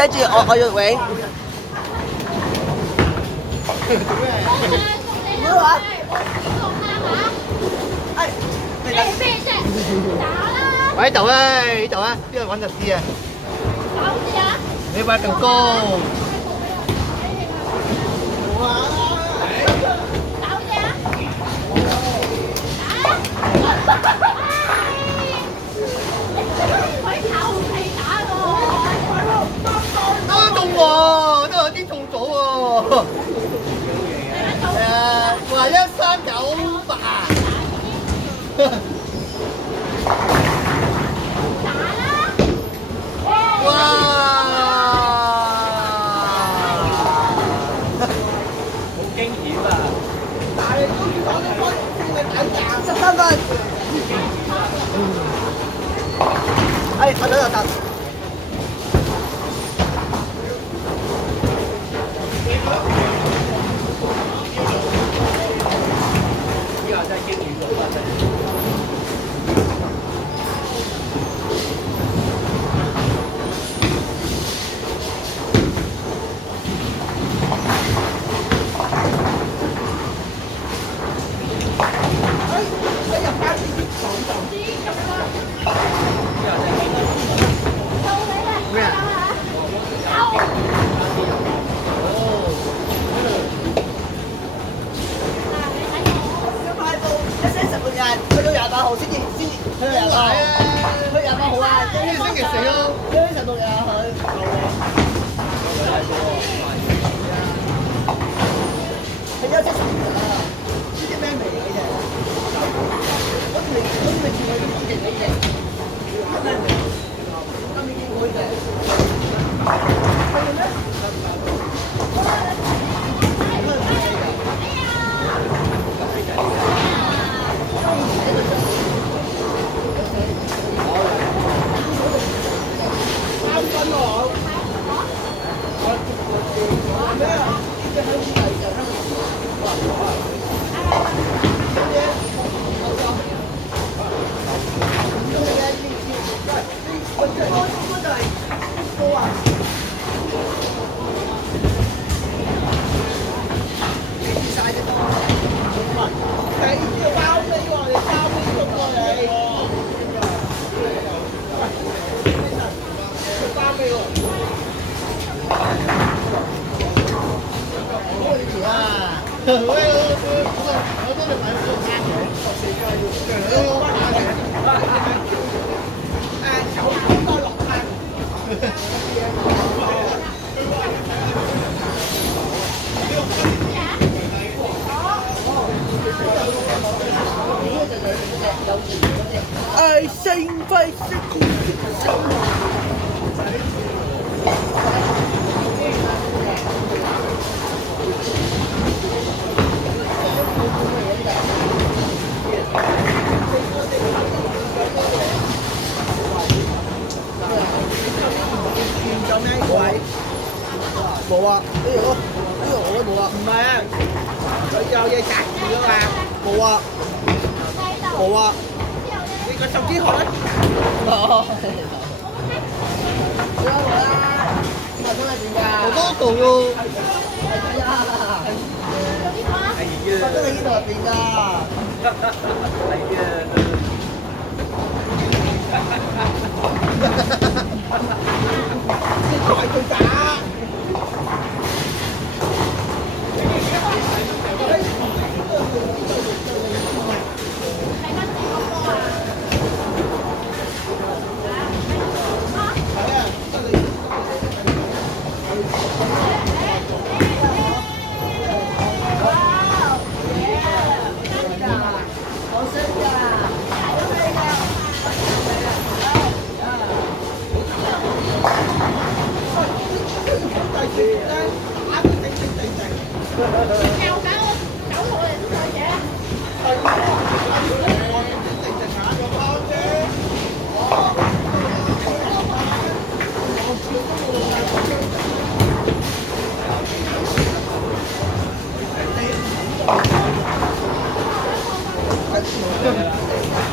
寫住我要永。咩話？擺喺度啊，呢度啊，呢度穩陣啲啊。你擺更高。都中喎，都有啲中咗喎。係啊，話1398。哇！好驚險啊！但係都要講得開13分。哎，我等等等。呢個真係經驗到啦，真係。咩啊？去到28號先至去到28號，去28號啊！今日星期4咯，今日16日去。係休息10日啦，呢啲咩味嚟嘅？好似未見過呢啲勁嘅，咩味？今年見過嘅，係咩？愛心快是空冇啊，呢個我都冇啊。唔係啊，佢有嘢隔住㗎嘛。冇啊，冇啊。你個手機殼咧？冇。冇啦，我都係點㗎？我都做咯。係啊。我都喺呢度入邊㗎。係啊。係佢假。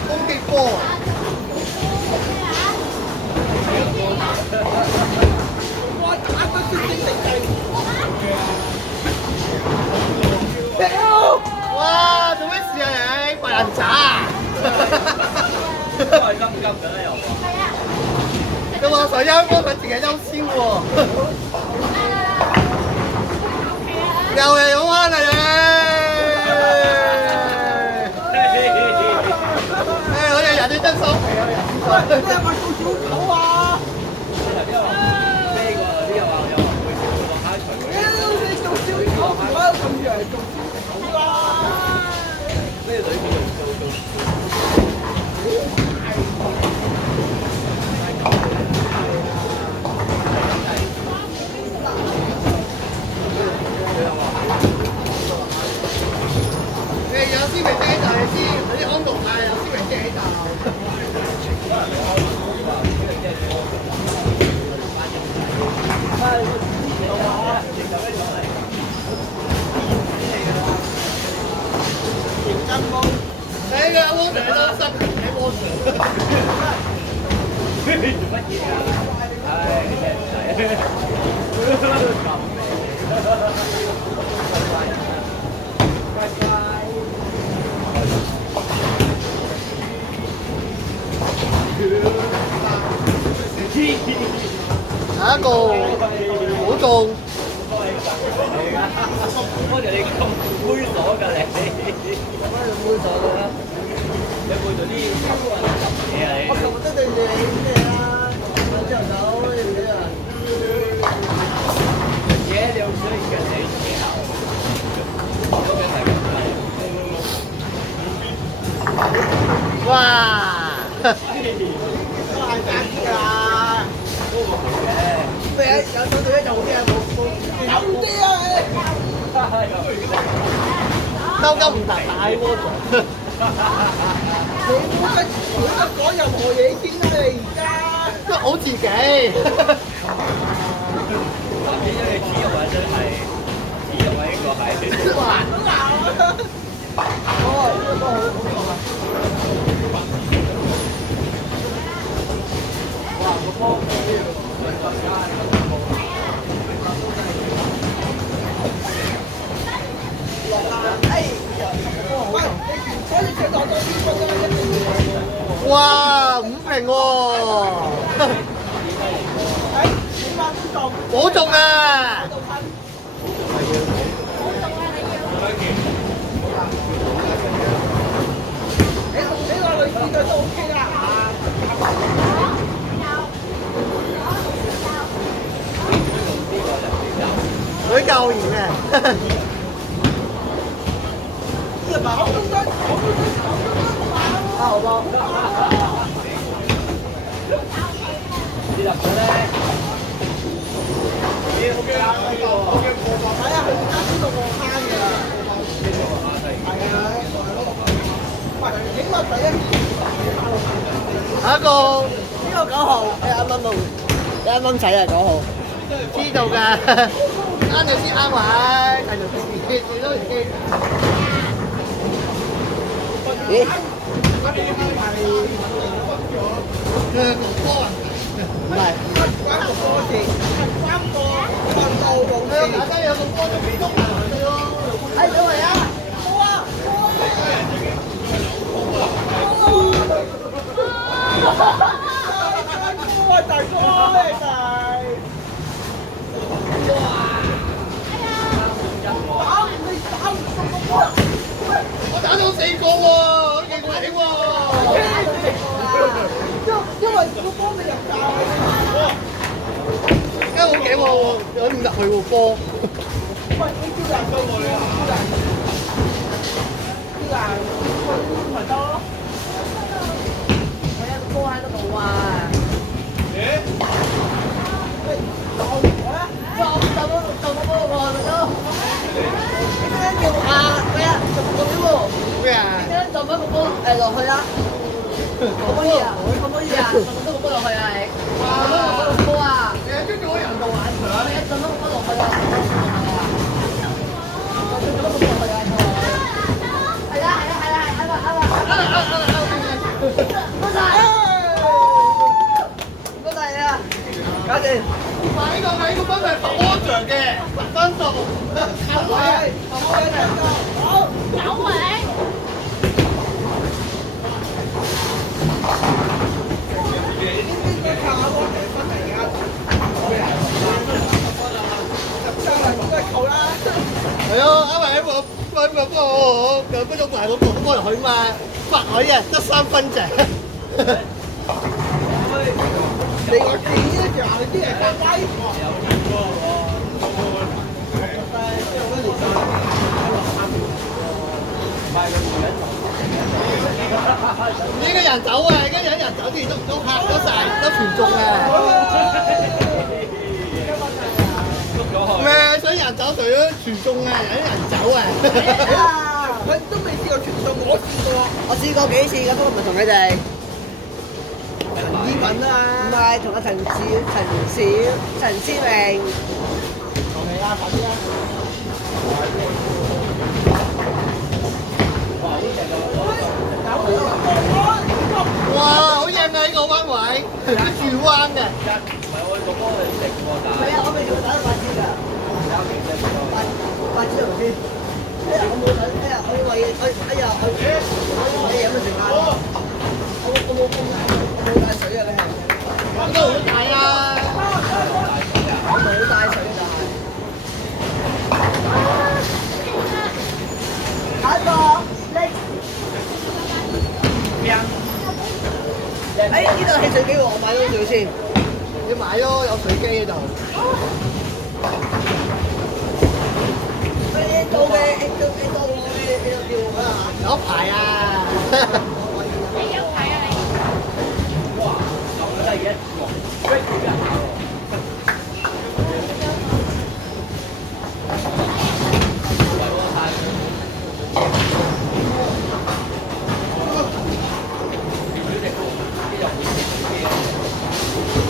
攻擊波。自己優先喎。又係好慳啊你！好似人哋真手皮啊！喂，你係咪做小丑啊？咩個啲又話會落下場嗰啲？你做小丑唔可以咁樣做小丑啦！咩女嘅做？有思維遮喺度，你知嗰啲安樂啊，有思維遮喺度。你嘅窩場都濕，你窩場。做乜嘢啊？唉，你真係下一個好重，多謝你咁猥瑣㗎你，咁樣就猥瑣㗎啦。你會做啲嘢啊你？我覺得對你咩啊？朝頭早你唔知啊？嘢你好想跟你一起好，哇！都係假啲㗎。咩有到對咧就好啲啊！冇有啲啊！收金唔大大喎！你冇得講任何嘢先啦！你而家都好自己。因為只有話真係，只有話呢個係。還都鬧啊！哦，呢個都好好啊！哇！個波〜哇！5平喎，好重啊！你個女士對都 OK 啦嚇。女教員嘅。呢個好東西，好多。你入咗咧？咦 ，OK 啦，呢個。睇下佢家邊度個坑㗎。係啊。喂，影落第一件。下一個呢個9號，你啱啱冇，你啱啱睇啊9號。知道㗎，啱就先啱位，繼續你都唔知。咦？嗰啲係波啊？唔係，關個波事，關個運動用事。大家有個波就幾多人去咯？哎，上嚟啊！波啊！波啊！大哥嚟㗎！哇！我打到4個喎，幾過癮喎！因為個波未入界，而家好勁喎，有唔入去喎波。喂，你叫人過嚟啊！叫人咪得咯。我有個波喺嗰度啊！誒？喂，撞我啦！撞到波喎，咪得。叫啊！咩啊？做個表喎？咩啊？你將撞翻個波落去啦！可唔可以啊？可唔可以啊？撞翻個波落去啊！你撞翻個波啊！你係中咗人道玩場？你撞翻個波落去啊！撞翻個波落去啊！係啦係啦係啦係啦係啦！多謝！多謝你啊！搞掂！呢個分係佛安象嘅分數，靠位，好搞位。呢個靠我哋分嚟㗎。分咁我2分鐘埋個過嚟佢嘛，發海啊得3分啫。你個字咧就係啲人發威。呢個人走啊！而家有人走啲都嚇咗晒，都全中啊！咩？想人走隊都全中啊！有啲人走啊！佢都未試過全中，我試過幾次嘅，不過唔係同佢哋。陳依敏啊！唔係同阿陳思明。同你啊，快啲啊！哇！好正啊！呢個彎位，轉彎嘅。唔係我個波係直喎，但係。係啊，我未做打到8支㗎。8支頭先。哎呀，我冇睇，哎呀，我為哎呀，我飲咗成晚。我冇帶水啊！你係。我都好大啊！我冇帶水就係。下一個，你。哎，呢度汽水機喎，我買咗水先。你買咯，有水機喺度。呢度嘅呢度叫啊，有牌啊！你有牌啊你？哇！咁真係一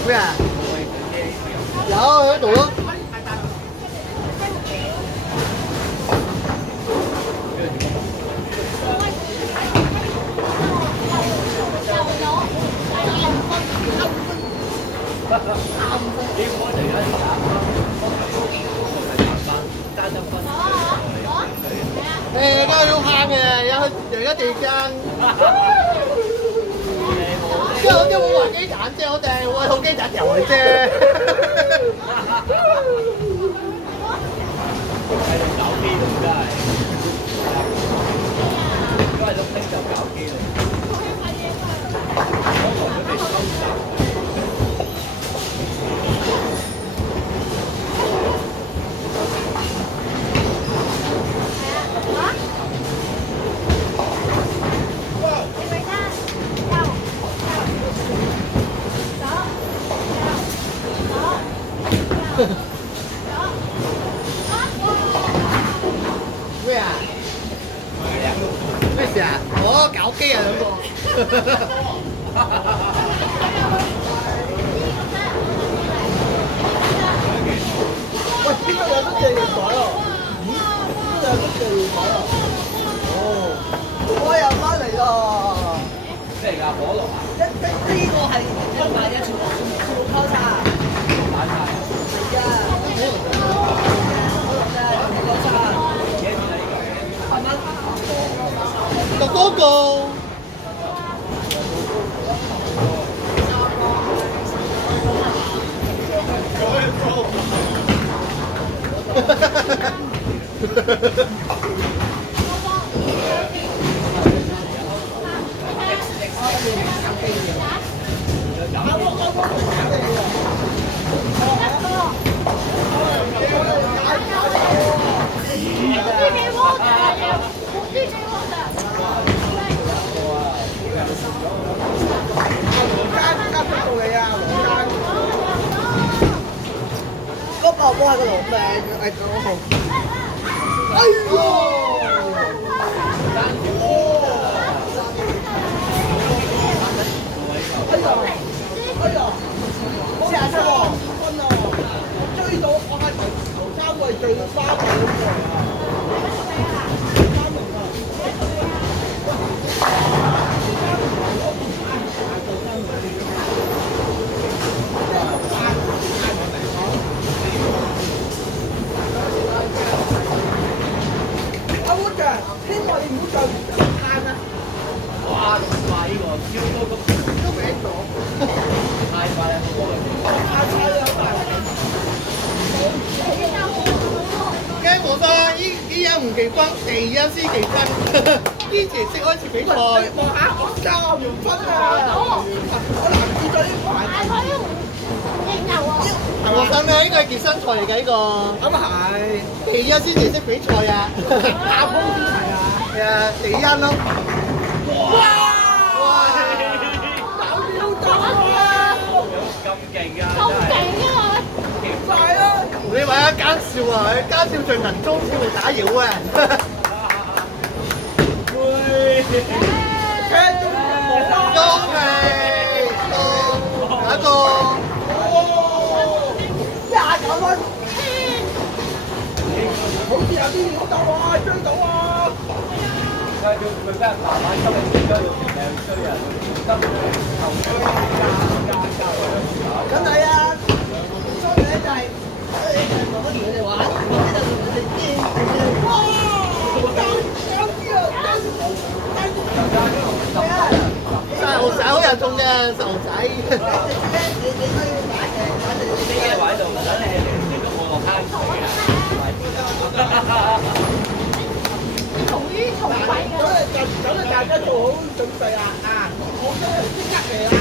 咩啊？有喺度咯。誒，都要慳嘅，有一地間。即係我都冇話機蛋啫，我哋喂好機蛋油嚟啫。喺度搞機咯，真係。如果係碌丁就搞機咯。咩啊？咩事啊？我搞機啊兩個。喂，邊度有得借尿袋啊？咦？邊度有得借尿袋啊？哦，我又翻嚟啦。咩嚟㗎？可樂啊？呢個係1買1全部拖茶。買茶。係啊。個嗰個。嗰個波喺個度咩？係嗰號。哎呦！哎呀！47分啊！追到我係頭3位最3位咁滯啊！3名啊！阿烏長，希望你唔好再攤啊！哇！咁快呢個，超多都俾咗，太快啦！太快啦！唔記分，第一先記分。之前先開始比賽，望下我3元分啊！我男子隊呢排大佢應有啊！我想咧呢個係健身賽嚟嘅呢個，咁啊係，第一先至識比賽啊！打波先係啊！係啊，第一咯。哇！有料到啊！咁勁啊！好勁啊！快啊！你話啊，奸笑啊，奸笑最能中超打妖啊！喂！聽到冇啊！恭喜打中！ 29蚊，好似有啲料到啊，追到啊！佢俾人慢慢吸引追咗，用命追人，頭追加梗係啊！所以咧就係同嗰條佢哋玩，然之後佢哋癲，哇！搞啲啊！係啊！細路仔好有中嘅細路仔。你可以玩啲嘢位喺度，等你呢個網絡卡同於同位嘅。咁大家做好準備啊！我真係即刻嚟啦！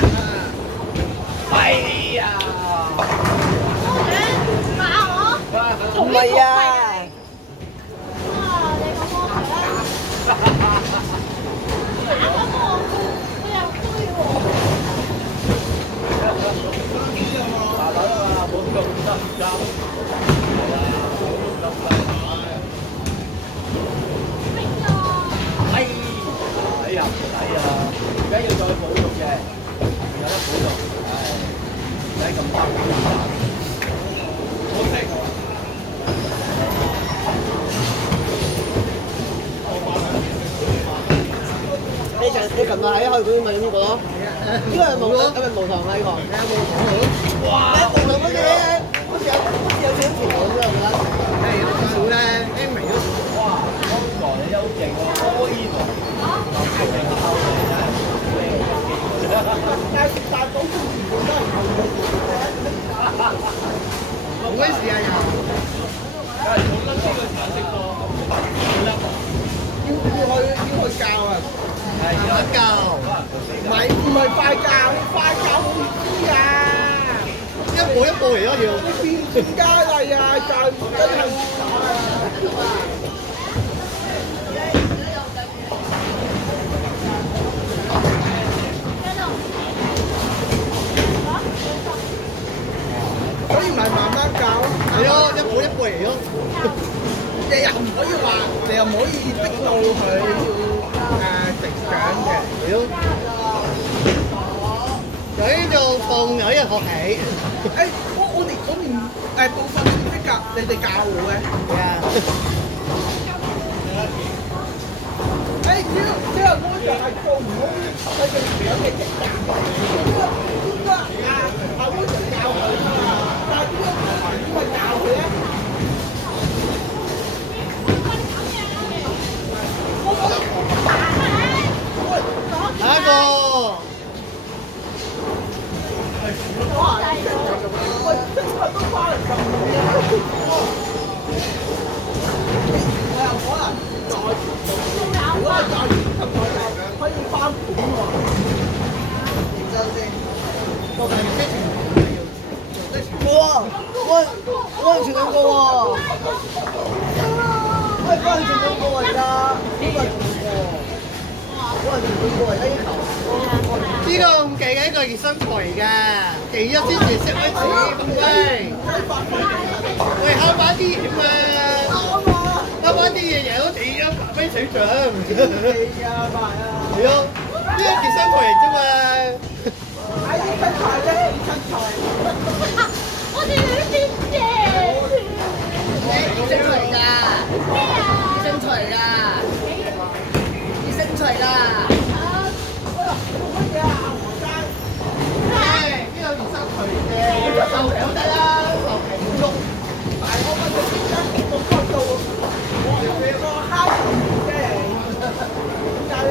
係啊！罵我？唔係啊！哇！你個魔鬼啊！打咗我，佢又追喎。大佬啊，冇咁得㗎。哎呀，唔抵啊！而家要再保育嘅，有得保育，唉，唔使咁急。好食。你琴日喺海館咪咁個咯？呢個係無糖啊！呢個哇！無糖嗰啲咧，好似有少少甜咁樣㗎。係少咧，M 味都。哇！剛才你都好勁喎，可以喎。但係大寶全部都係冇咩事啊又。梗係冇得呢個產食過，要去教啊！係打交。唔係快教，快教好知啊！一步一步嚟咯要。變家麗啊，就真係所以咪慢慢教。係咯，一步一步嚟咯。你又唔可以話，你又唔可以逼到佢要成長嘅。係咯。有呢做從有一日學起。誒，我連部分都唔識教，你哋教我嘅。係啊。誒，只有嗰樣係做唔好，佢哋有嘅職責。應該阿嗰樣教佢啊嘛，但係點解教佢咧？下一個。可以翻盤喎，認真先。冇啊！我係全兩個喎，我係幫佢全兩個嚟㗎，呢個係全兩個，我係全兩個嚟得一球。呢個咁勁嘅一個熱身賽嚟㗎，第一先至識開始，喂，喂慳翻啲點啊？慳翻啲嘢贏到第一發揮水準。係啊，快啊！係咯，呢個熱身賽嚟啫嘛。係熱身賽啫，熱身賽。我哋有啲嘢。熱身賽嚟㗎，咩啊？熱身賽嚟㗎，熱身賽啦！乜嘢啊？黃生，呢個熱身賽嚟嘅，受皮好得啦，受皮唔喐。但係我問佢點解個角度，我係個蝦球啫，點解咧？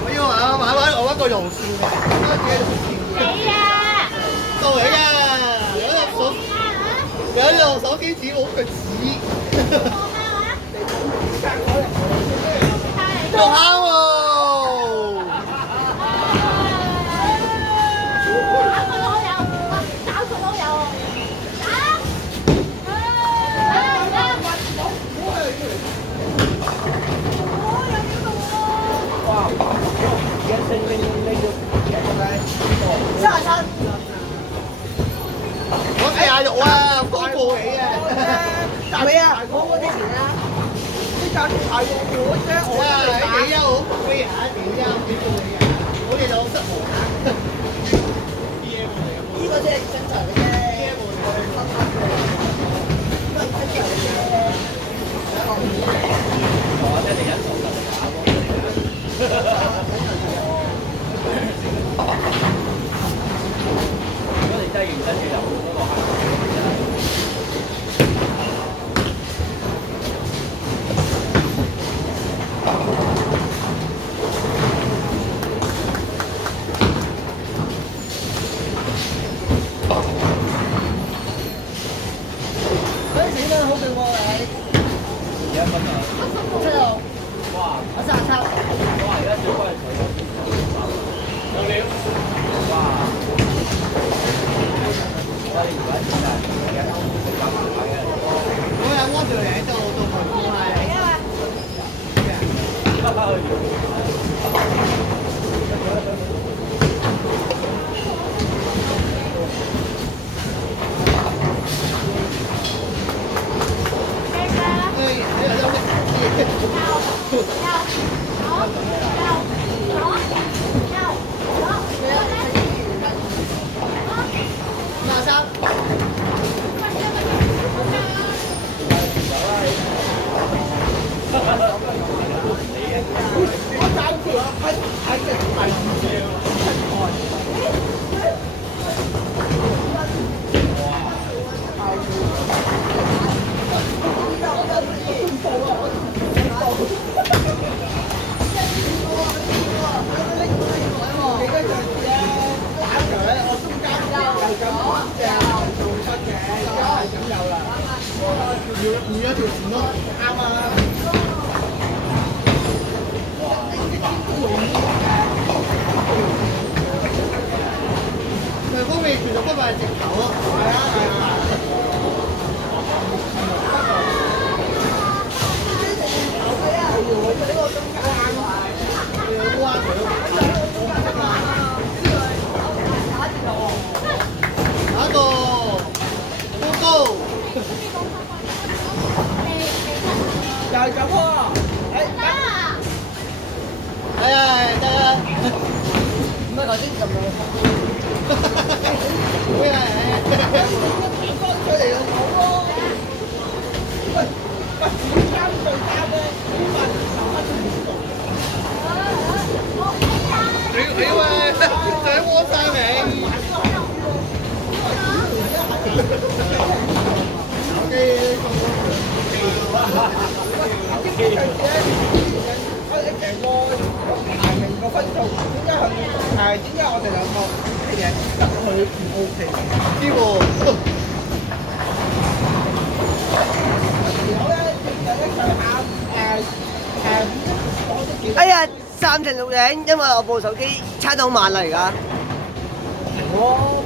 我要玩一個路線嘅，自己路線。你啊，到你啊！有一個手機指冇腳趾。又啱喎！33，我46啊，高過你啊！大尾啊，我嗰啲錢啊，啲價錢係我啫，我哇！嚟你幾優好貴啊！幾優幾過你啊！我哋就失望啊！呢個即係身材嘅啫。我真係忍受得打如果你真係認真嘅就好多個客。嗰啲錢真係好勁喎你。1分啊！ 76，哇！我37。哇！而家最貴係佢有料。哇！我哋而家真係而家食飯買嘅。我有摸住你喺度做盤貨係。換咗條線咯，啱啊！佢方面全部不過係直頭咯，係啊係啊。打個高高。又係咁喎，係啊，得啦。唔係頭先咁喎。咩啊？翻出嚟就好咯。喂，啱對啱咧，呢份你喂，想摸晒未？成個排名個分數點解我哋兩個嘅嘢得佢唔 OK？知喎。然後咧，第一場哎呀，暫停錄影，因為我部手機差到好慢啦而家。我